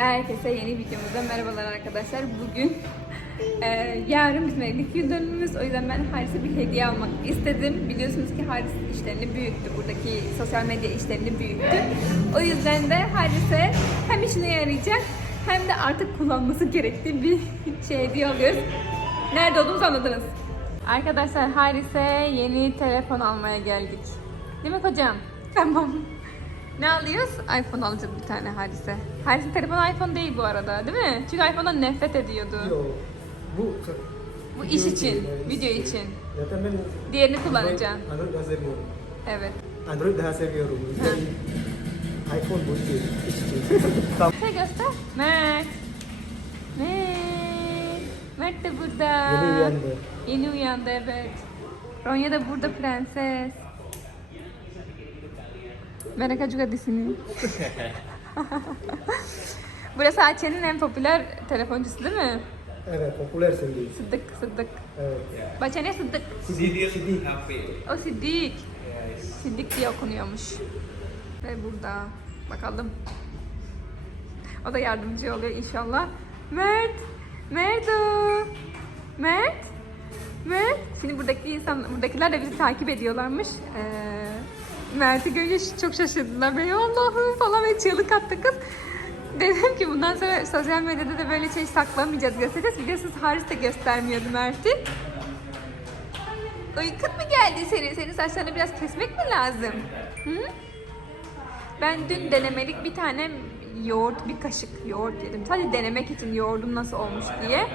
Herkese yeni videomuzda merhabalar arkadaşlar. Bugün e, yarın bizim evlilik yıl dönümümüz. O yüzden ben Haris'e bir hediye almak istedim. Biliyorsunuz ki Haris işlerini büyüttü. Buradaki sosyal medya işlerini büyüttü. O yüzden de Haris'e hem işine yarayacak hem de artık kullanması gerektiği bir şey hediye alıyoruz. Nerede olduğumuzu anladınız. Arkadaşlar Haris'e yeni telefon almaya geldik. Değil mi kocam? Tamam. Ne alıyoruz? iPhone alacağız bir tane Haris'e. Haris'in telefonu iPhone değil bu arada değil mi? Çünkü iPhone'dan nefret ediyordu. Yo, bu Bu iş için, video için. Zaten ben Diğerini kullanacaksın. Android daha seviyorum. Evet. Android daha seviyorum. İPhone bu için. iş için. Tamam. Şöyle göster. Mert. Mert. Mert de burada. Yeni uyandı. Yeni uyandı evet. Ronya da burada prenses. Mereka juga di sini. Burası Ayça'nın en popüler telefoncusu değil mi? Evet, popüler şimdi. Sıddık, Sıddık. Evet. Bacanya Sıddık. Sidir HP. O Siddik. Siddik diye okunuyormuş. Ve burada. Bakalım. O da yardımcı oluyor inşallah. Mert. Merdo. Mert. Mert. Şimdi buradaki insan, buradakiler de bizi takip ediyorlarmış. Ee, Mert'i görünce çok şaşırdılar. Böyle Allah'ım falan ve çığlık attı kız. Dedim ki bundan sonra sosyal medyada da böyle şey saklamayacağız, göstereceğiz. Biliyorsunuz Haris de göstermiyordu Mert'i. Uykun mu geldi senin? Senin saçlarını biraz kesmek mi lazım? Hı? Ben dün denemelik bir tane yoğurt, bir kaşık yoğurt yedim. Sadece denemek için yoğurdum nasıl olmuş diye.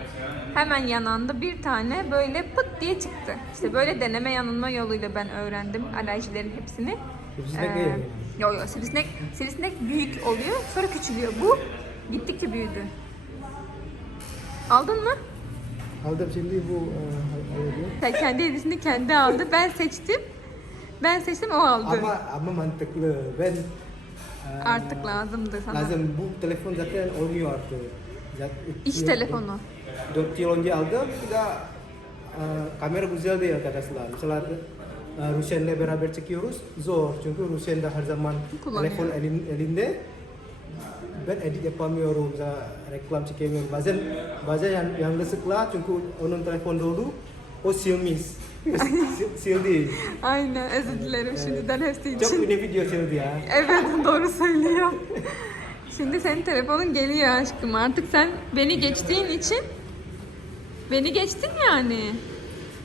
Hemen yanında bir tane böyle pıt diye çıktı. İşte böyle deneme yanılma yoluyla ben öğrendim alerjilerin hepsini. Sivrisinek değil mi? Yok yok sivrisinek, sivrisinek büyük oluyor sonra küçülüyor. Bu gittikçe büyüdü. Aldın mı? Aldım şimdi bu e, alıyor. Sen kendi hediyesini kendi aldı. Ben seçtim. Ben seçtim o aldı. Ama ama mantıklı. Ben e, Artık lazımdı sana. Lazım. Bu telefon zaten olmuyor artık. İş telefonu. 4 yıl önce aldım. Bir de kamera güzel değil arkadaşlar. Mesela e, Rusen'le beraber çekiyoruz. Zor çünkü Rusen de her zaman telefon elin, elinde. Ben edit yapamıyorum, mesela reklam çekemiyorum. Bazen bazen yan, yanlışlıkla çünkü onun telefon dolu. O Xiaomi. Si- sildi. Aynen özür dilerim şimdiden hepsi Çok için. ünlü video sildi ya. Evet doğru söylüyor. Şimdi senin telefonun geliyor aşkım. Artık sen beni geçtiğin için beni geçtin yani.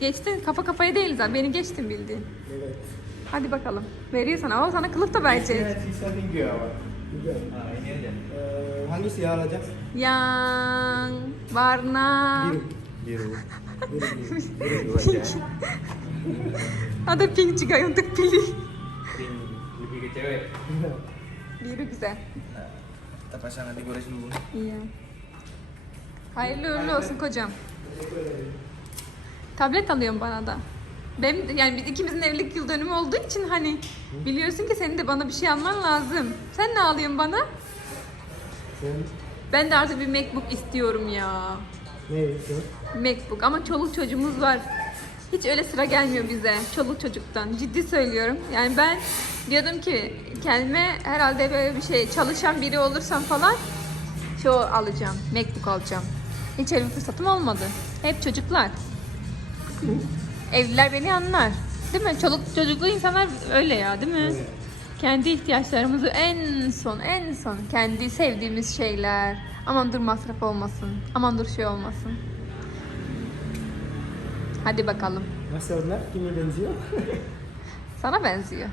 Geçtin kafa kafaya değil zaten. Beni geçtin bildiğin. Evet. Hadi bakalım. Veriyor sana. O sana kılıf da verecek. Sisa tiga awak. Güzel. Nah ini aja. Ee, hangisi ya alacağız? Yang warna Biru. Biru. Biru, biru. Biru aja. ada pink juga untuk pilih. Pink lebih ke cewek. Biru güzel. Nah, kita pasang nanti gores dulu. İyi. Hayırlı uğurlu olsun kocam. Tablet alıyorum bana da. Benim yani biz ikimizin evlilik yıl dönümü olduğu için hani biliyorsun ki senin de bana bir şey alman lazım. Sen ne alıyorsun bana? Sen Ben de artık bir MacBook istiyorum ya. ne istiyorsun? MacBook ama çoluk çocuğumuz var. Hiç öyle sıra gelmiyor bize çoluk çocuktan. Ciddi söylüyorum. Yani ben diyordum ki kendime herhalde böyle bir şey çalışan biri olursam falan şu alacağım. MacBook alacağım. Hiç öyle fırsatım olmadı. Hep çocuklar. Evliler beni anlar. Değil mi? Çoluk çocuklu insanlar öyle ya değil mi? Evet. Kendi ihtiyaçlarımızı en son en son kendi sevdiğimiz şeyler. Aman dur masraf olmasın. Aman dur şey olmasın. Hadi bakalım. Nasıl onlar? Kime benziyor? Sana benziyor.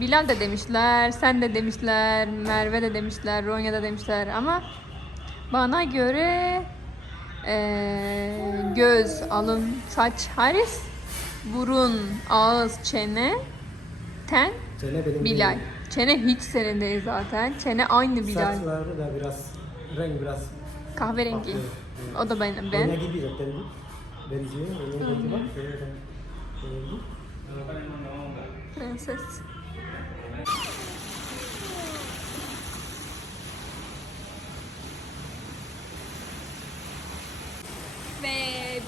Bilal de demişler, sen de demişler, Merve de demişler, Ronya da demişler ama bana göre eee, göz, alın, saç, haris, burun, ağız, çene, ten, Çene benim Bilal. değil. Çene hiç senin değil zaten. Çene aynı Bilal. Saçları da biraz renk biraz Kahverengi. farklı. O da benim. Ben. Ben. gibi zaten bu. Benziyor. Benim benziyor bak. Şöyle bu. Prenses. Ve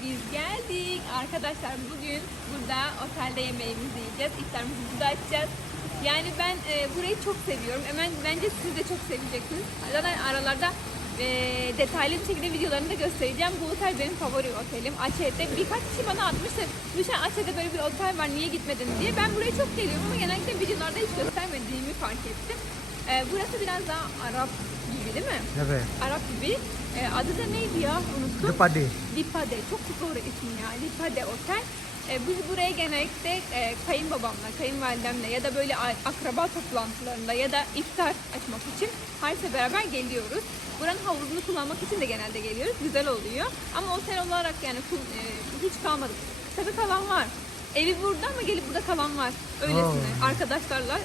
biz geldik. Arkadaşlar bugün burada otelde yemeğimizi yiyeceğiz. İftarımızı burada açacağız. Yani ben e, burayı çok seviyorum. Hemen bence siz de çok seveceksiniz. Zaten aralarda e, detaylı bir şekilde videolarını da göstereceğim. Bu otel benim favori otelim. Açe'de birkaç kişi bana atmıştı. Düşen Açe'de böyle bir otel var niye gitmedin diye. Ben buraya çok geliyorum ama genellikle videolarda hiç göstermediğimi fark ettim. E, burası biraz daha Arap değil mi? Evet. Arap gibi. E, adı da neydi ya? Unuttum. Depade. Lipade. Çok zor ismi ya. Lipade Otel. E, biz buraya genellikle e, kayınbabamla, kayınvalidemle ya da böyle akraba toplantılarında ya da iftar açmak için herkese beraber geliyoruz. Buranın havuzunu kullanmak için de genelde geliyoruz. Güzel oluyor. Ama otel olarak yani e, hiç kalmadık. Tabii kalan var. Evi burada ama gelip burada kalan var. Öylesine. Arkadaşlarla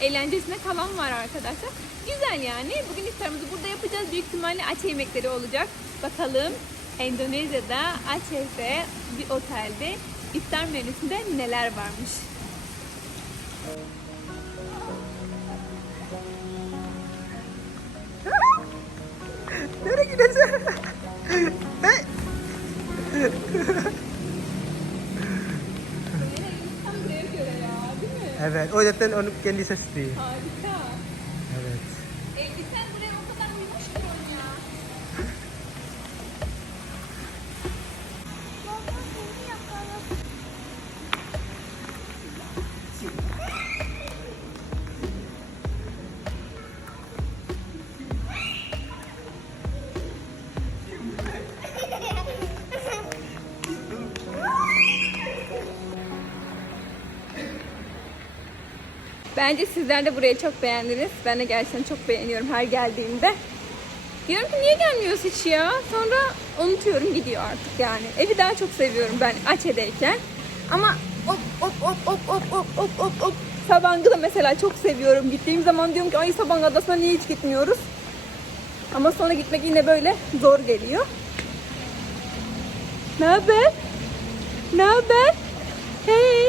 eğlencesine kalan var arkadaşlar. Güzel yani. Bugün iftarımızı burada yapacağız. Büyük ihtimalle Aceh yemekleri olacak. Bakalım Endonezya'da Aceh'de bir otelde iftar menüsünde neler varmış. Alright. Oh, that 10 on candy sa. Oh, Bence sizler de burayı çok beğendiniz. Ben de gerçekten çok beğeniyorum her geldiğimde. Diyorum ki niye gelmiyoruz hiç ya? Sonra unutuyorum gidiyor artık yani. Evi daha çok seviyorum ben Açe'deyken. Ama hop hop hop hop hop hop hop hop hop. Sabangı mesela çok seviyorum. Gittiğim zaman diyorum ki ay Sabang Adası'na niye hiç gitmiyoruz? Ama sonra gitmek yine böyle zor geliyor. Ne haber? Ne haber? Hey,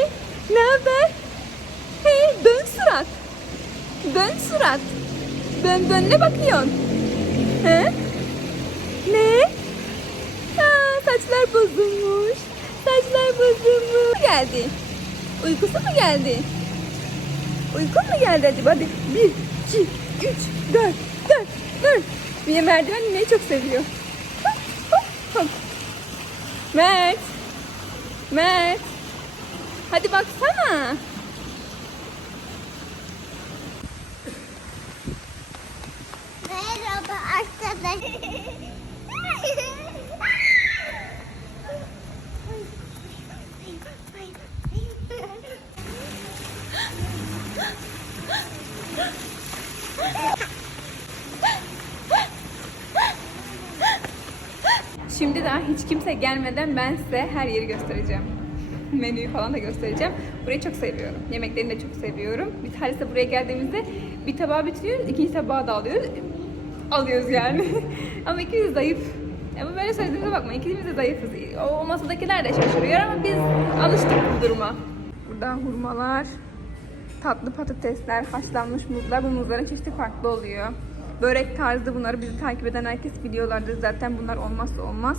ne haber? Hey, dön surat. Dön surat. Dön dön ne bakıyorsun? He? Ne? Ha, saçlar bozulmuş. Saçlar bozulmuş. Geldi. Uykusu mu geldi? Uykun mu geldi acaba? Hadi bir, iki, üç, dört, dört, dört. Bir merdiven inmeyi çok seviyor. Hop, hop, hop. Mert. Mert. Hadi baksana. Merhaba arkadaşlar. Şimdi daha hiç kimse gelmeden ben size her yeri göstereceğim. Menüyü falan da göstereceğim. Burayı çok seviyorum. Yemeklerini de çok seviyorum. Bir tanesi buraya geldiğimizde bir tabağı bitiriyoruz, ikinci tabağı da alıyoruz. Alıyoruz yani. ama ikimiz zayıf. Ama böyle söylediğimize bakma, ikimiz de zayıfız. O masadakiler de şaşırıyor ama biz alıştık bu duruma. Burada hurmalar, tatlı patatesler, haşlanmış muzlar. Bu muzların çeşidi farklı oluyor. Börek tarzı bunları bizi takip eden herkes biliyorlardır zaten bunlar olmazsa olmaz.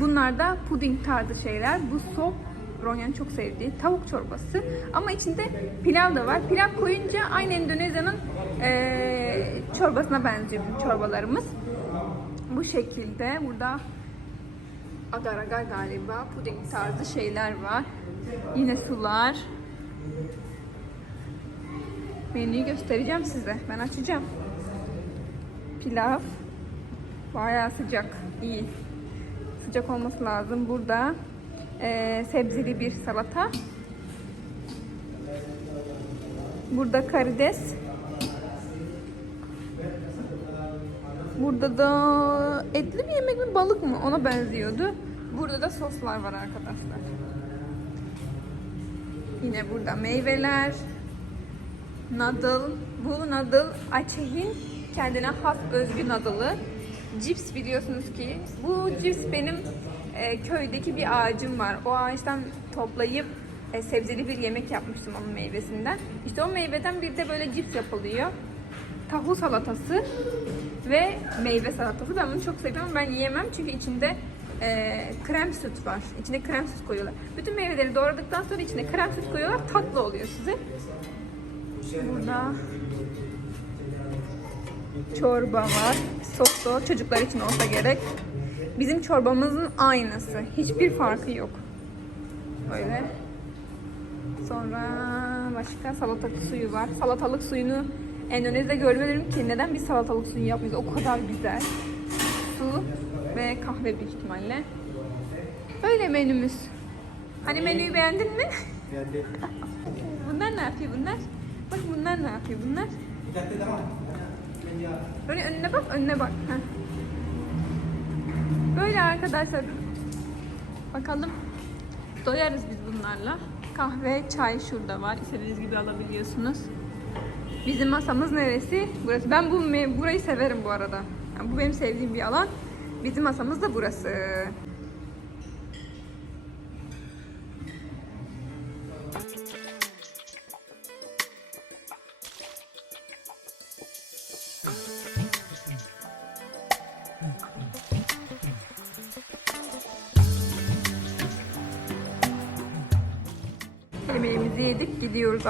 Bunlar da puding tarzı şeyler. Bu sop Ronya'nın çok sevdiği tavuk çorbası. Ama içinde pilav da var. Pilav koyunca aynı Endonezya'nın eee, çorbasına benziyor bizim çorbalarımız. Bu şekilde burada agar agar galiba puding tarzı şeyler var. Yine sular. Menüyü göstereceğim size. Ben açacağım. Pilav. Bayağı sıcak. İyi. Sıcak olması lazım. Burada eee, sebzeli bir salata. Burada karides. Burada da etli bir yemek mi balık mı? Ona benziyordu. Burada da soslar var arkadaşlar. Yine burada meyveler. Noodle. Bu noodle Aceh'in kendine has özgü noodle'ı. Cips biliyorsunuz ki. Bu cips benim e, köydeki bir ağacım var. O ağaçtan toplayıp e, sebzeli bir yemek yapmıştım onun meyvesinden. İşte o meyveden bir de böyle cips yapılıyor. Tahu salatası ve meyve salatası. Ben bunu çok seviyorum. Ben yiyemem çünkü içinde e, krem süt var. İçine krem süt koyuyorlar. Bütün meyveleri doğradıktan sonra içine krem süt koyuyorlar. Tatlı oluyor size. Burada çorba var. Soslu çocuklar için olsa gerek. Bizim çorbamızın aynısı. Hiçbir farkı yok. Böyle. Sonra başka salatalık suyu var. Salatalık suyunu Endonezya'da görmedim ki neden biz salatalık suyu yapmıyoruz? O kadar güzel. Su ve kahve büyük ihtimalle. Böyle menümüz. Hani menüyü beğendin mi? Jadi, Bunlar ne yapıyor bunlar? Bak bunlar ne yapıyor bunlar? Böyle önüne bak, önüne bak. Heh. Böyle arkadaşlar. Bakalım. Doyarız biz bunlarla. Kahve, çay şurada var. İstediğiniz gibi alabiliyorsunuz. Bizim masamız neresi? Burası. Ben bu burayı severim bu arada. Yani bu benim sevdiğim bir alan. Bizim masamız da burası.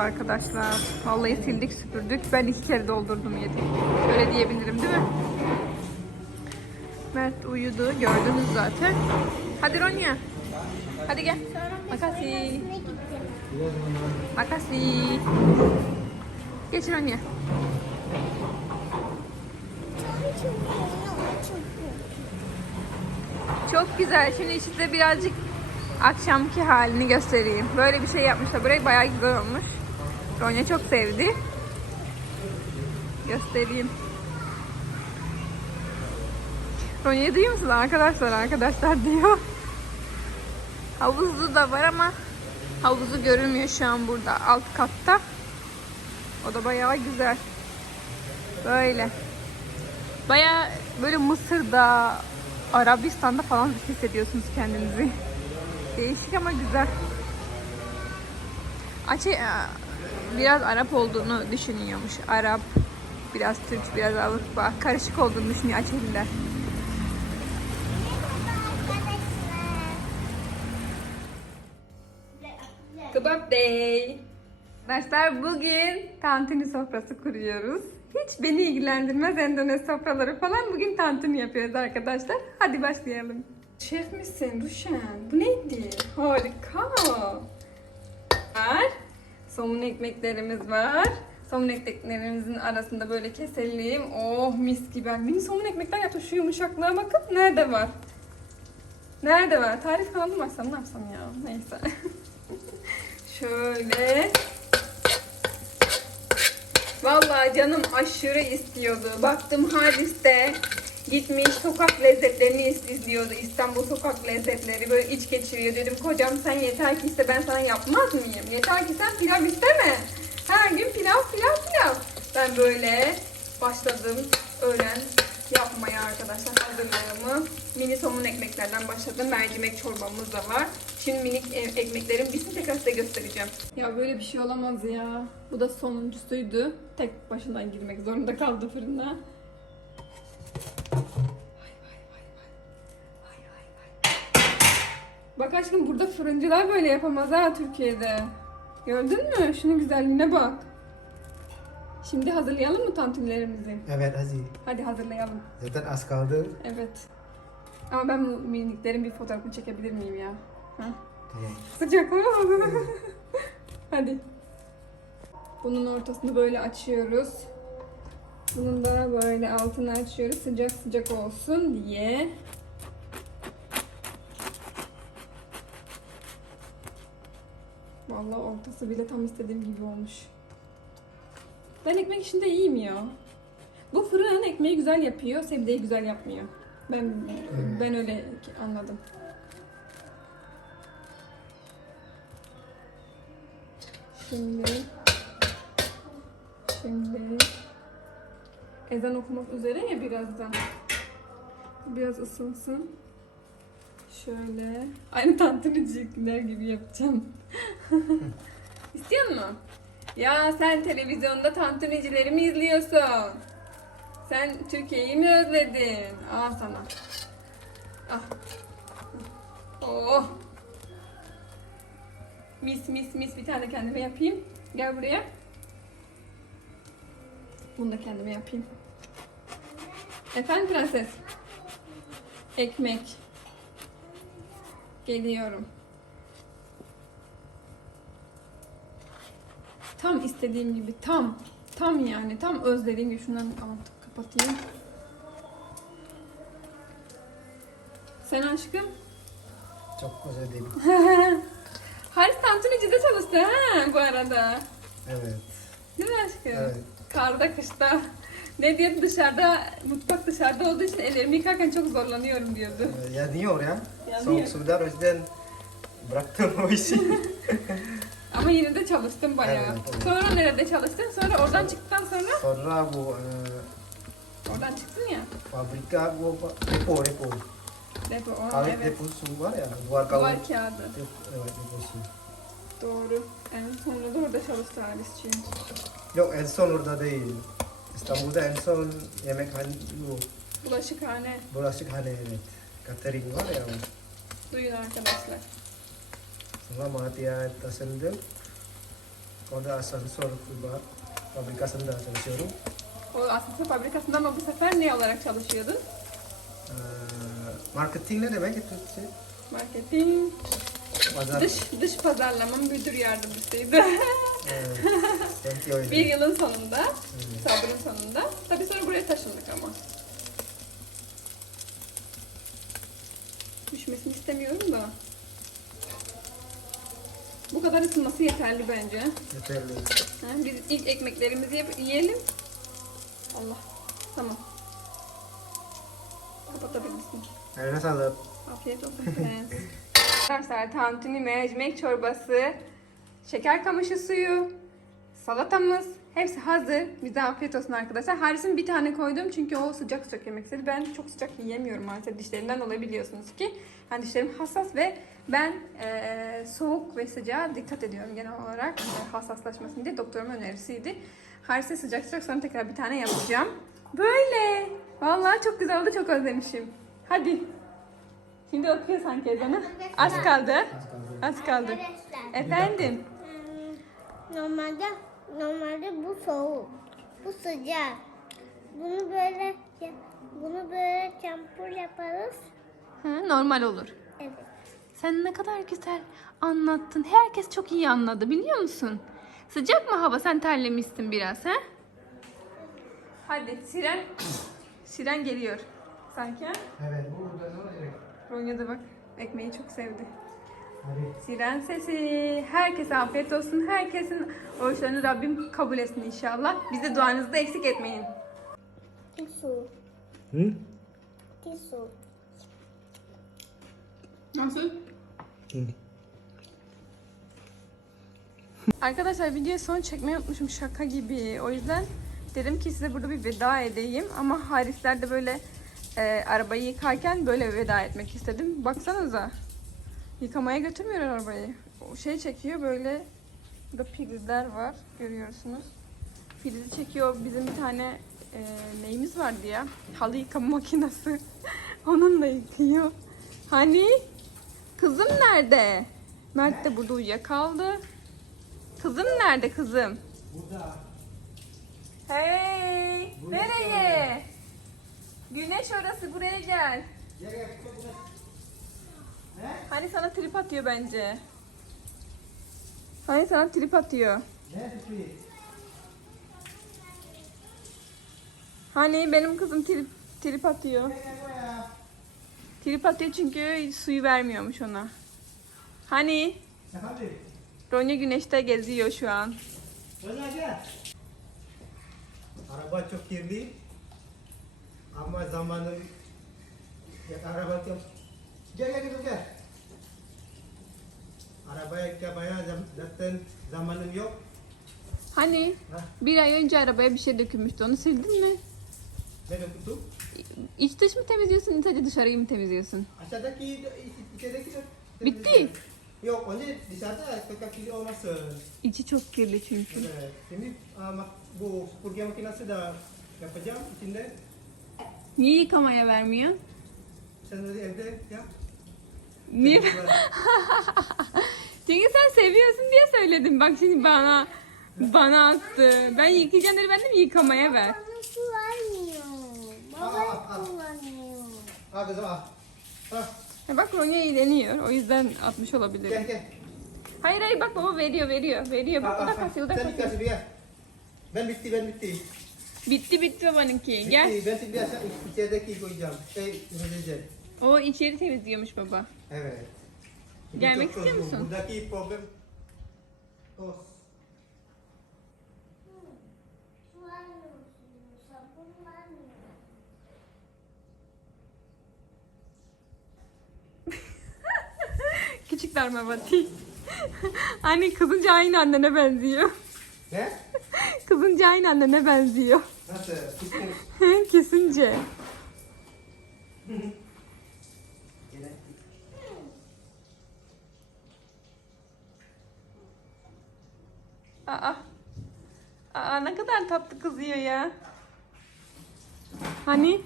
Arkadaşlar. Vallahi sildik süpürdük. Ben iki kere doldurdum yedim. Öyle diyebilirim değil mi? Mert uyudu. Gördünüz zaten. Hadi Ronya. Hadi gel. Makasi. Makasi. Geç Ronya. Çok güzel. Şimdi size birazcık akşamki halini göstereyim. Böyle bir şey yapmışlar. Burayı bayağı güzel olmuş. Ronya çok sevdi. Göstereyim. Ronya'yı duyuyor musun arkadaşlar? Arkadaşlar diyor. Havuzu da var ama havuzu görünmüyor şu an burada alt katta. O da bayağı güzel. Böyle. Baya böyle Mısır'da, Arabistan'da falan hissediyorsunuz kendinizi. Değişik ama güzel. Açı biraz Arap olduğunu düşünüyormuş. Arap, biraz Türk, biraz Avrupa. Karışık olduğunu düşünüyor Açeliler. Kebap Day. Arkadaşlar bugün tantuni sofrası kuruyoruz. Hiç beni ilgilendirmez Endonezya sofraları falan. Bugün tantuni yapıyoruz arkadaşlar. Hadi başlayalım. Şef misin Ruşen? Bu neydi? Harika. Var. Somun ekmeklerimiz var. Somun ekmeklerimizin arasında böyle keselim. Oh mis gibi. Mini somun ekmekler yaptım. Şu yumuşaklığa bakın. Nerede var? Nerede var? Tarif kanalı mı açsam ne yapsam ya? Neyse. Şöyle. Vallahi canım aşırı istiyordu. Baktım Halis'te gitmiş sokak lezzetlerini iz- izliyordu. İstanbul sokak lezzetleri böyle iç geçiriyor. Dedim kocam sen yeter ki iste ben sana yapmaz mıyım? Yeter ki sen pilav isteme. Her gün pilav pilav pilav. Ben böyle başladım öğlen yapmaya arkadaşlar hazırlığımı. Mini somun ekmeklerden başladım. Mercimek çorbamız da var. Şimdi minik e- ekmeklerin birisini tekrar size göstereceğim. Ya böyle bir şey olamaz ya. Bu da sonuncusuydu. Tek başına girmek zorunda kaldı fırına. Bak aşkım burada fırıncılar böyle yapamaz ha Türkiye'de. Gördün mü? Şunun güzelliğine bak. Şimdi hazırlayalım mı tantunilerimizi? Evet Aziz. Hadi hazırlayalım. Zaten az kaldı. Evet. Ama ben bu miniklerin bir fotoğrafını çekebilir miyim ya? Ha? Tamam. Sıcak mı? Hadi. Bunun ortasını böyle açıyoruz. Bunun da böyle altını açıyoruz sıcak sıcak olsun diye. Vallahi ortası bile tam istediğim gibi olmuş. Ben ekmek işinde iyiyim ya. Bu fırın ekmeği güzel yapıyor, sebzeyi güzel yapmıyor. Ben ben öyle anladım. Şimdi şimdi ezan okumak üzere ya birazdan. Biraz ısınsın. Şöyle aynı tantuniciler gibi yapacağım. İstiyor musun? Ya sen televizyonda tantunicileri mi izliyorsun? Sen Türkiye'yi mi özledin? Al sana. Ah. Oh. Mis mis mis bir tane kendime yapayım. Gel buraya. Bunu da kendime yapayım. Efendim prenses? Ekmek. Geliyorum. Tam istediğim gibi tam. Tam yani tam özlediğim gibi şundan artık kapatayım. Sen aşkım? Çok özledim. Haris Tantunici'de çalıştı ha bu arada. Evet. Değil mi aşkım? Evet. Karda kışta. Ne diyordu dışarıda, mutfak dışarıda olduğu için ellerimi yıkarken çok zorlanıyorum diyordu. Ee, Yanıyor ya. Yanıyor. Soğuk suda o yüzden bıraktım o işi. Ama yine de çalıştım bayağı. Evet, evet. Sonra nerede çalıştın? Sonra oradan çıktıktan sonra Sonra bu e, oradan çıktın ya. fabrika bu depo depo. Depo, o, evet. deposu var ya. Duvar Duvar kağıdı. Evet deposu. Doğru. En sonra da orada çalıştı Haris'ciğim. Yok en son orada değil. İstanbul'da en son yemekhane bu. Bulaşıkhane. Bulaşıkhane evet. Catering var ya. Duyun arkadaşlar. Sonra Mahathir taşındım. Orada asansör var. Fabrikasında çalışıyorum. O aslında fabrikasında ama bu sefer ne olarak çalışıyordun? Ee, marketing ne demek Türkçe? Marketing, Pazar. dış dış pazarlama müdür yardımcısıydı. Evet. Bir yılın sonunda, Evet. sabrın sonunda. Tabii sonra buraya taşındık ama. Düşmesini istemiyorum da. Bu kadar ısınması yeterli bence. Yeterli. Ha, biz ilk ekmeklerimizi yiyelim. Allah. Tamam. Kapatabilirsin. Eline sağlık. Afiyet olsun prens. Arkadaşlar tantuni mercimek çorbası, şeker kamışı suyu, salatamız hepsi hazır. Bize afiyet olsun arkadaşlar. Haris'in bir tane koydum çünkü o sıcak sıcak yemek istedi. Ben çok sıcak yiyemiyorum maalesef dişlerimden dolayı biliyorsunuz ki. Yani dişlerim hassas ve ben eee, soğuk ve sıcağa dikkat ediyorum genel olarak. e, hassaslaşmasın diye doktorumun önerisiydi. Haris'e sıcak sıcak sonra tekrar bir tane yapacağım. Böyle. Vallahi çok güzel oldu çok özlemişim. Hadi. Şimdi okuyor sanki ezanı. Az kaldı. Az kaldı. Arkadaşlar. Efendim. hmm, Normalde normalde bu soğuk. Bu sıcak. Bunu böyle bunu böyle çampur yaparız. Hı, normal olur. Evet. Sen ne kadar güzel anlattın. Herkes çok iyi anladı biliyor musun? Sıcak mı hava? Sen terlemişsin biraz ha? Hadi siren siren geliyor. Sanki? Evet. Burada ne olacak? Ronya da bak ekmeği çok sevdi. Hadi. Siren sesi. Herkese afiyet olsun. Herkesin oruçlarını Rabbim kabul etsin inşallah. Biz de duanızı da eksik etmeyin. Tisu. Hı? Tisu. Nasıl? Hı. Arkadaşlar videoya son çekmeyi unutmuşum şaka gibi. O yüzden dedim ki size burada bir veda edeyim. Ama Harisler de böyle e, arabayı yıkarken böyle veda etmek istedim. Baksanıza. Yıkamaya götürmüyor arabayı. O şey çekiyor böyle. Burada prizler var. Görüyorsunuz. Prizi çekiyor. Bizim bir tane e, neyimiz vardı ya? Halı yıkama makinesi. Onunla yıkıyor. Hani? Kızım nerede? Mert de burada uyuyakaldı. Kızım nerede kızım? Burada. Hey! Buraya Nereye? Güneş orası buraya gel. Gel? Hani sana trip atıyor bence. Hani sana trip atıyor. Hani benim kızım trip, trip atıyor. Trip atıyor çünkü suyu vermiyormuş ona. Hani? Ronya güneşte geziyor şu an. Ronya gel. Araba çok kirli. Ama zamanın ya araba çok gel gel gel gel. Arabaya zam- zaten zamanım yok. Hani Ha, bir ay önce arabaya bir şey dökülmüştü onu sildin mi? ne dokudum? İç dış mı temizliyorsun sadece dışarıyı mı temizliyorsun? Aşağıdaki içerideki de Bitti. Yok önce dışarıda kirli olmasın. İçi çok kirli çünkü. Evet. Şimdi ama bu süpürge makinesi de yapacağım içinde. Niye yıkamaya vermiyor? Sen öyle evde yap. Niye? Çünkü sen seviyorsun diye söyledim. Bak şimdi bana Bana attı. Ben yıkayacağım dedi ben de yıkamaya ver. Al, al, Baba al. kullanıyor. Al kızım al. Al. Ha, bak Ronya eğleniyor. O yüzden atmış olabilir. Gel gel. Hayır hayır bak baba veriyor veriyor veriyor. Bak Al, da kasıyor o da Sen kasıyor. dikasih dia. Ben bitti ben bitti. Bitti bitti babanınki. Gel. Ben şimdi biasa içerideki koyacağım. Şey temizleyeceğim. O içeri temizliyormuş baba. Evet. Şimdi Gelmek çok istiyor çözüm. musun? Buradaki problem vermiyor. Küçükler Mabati. Anne kızınca aynı annene benziyor. Ne? Kızınca aynı annene benziyor. Nasıl? Kesince. Aa. Aa ne kadar tatlı kızıyor ya. Hani?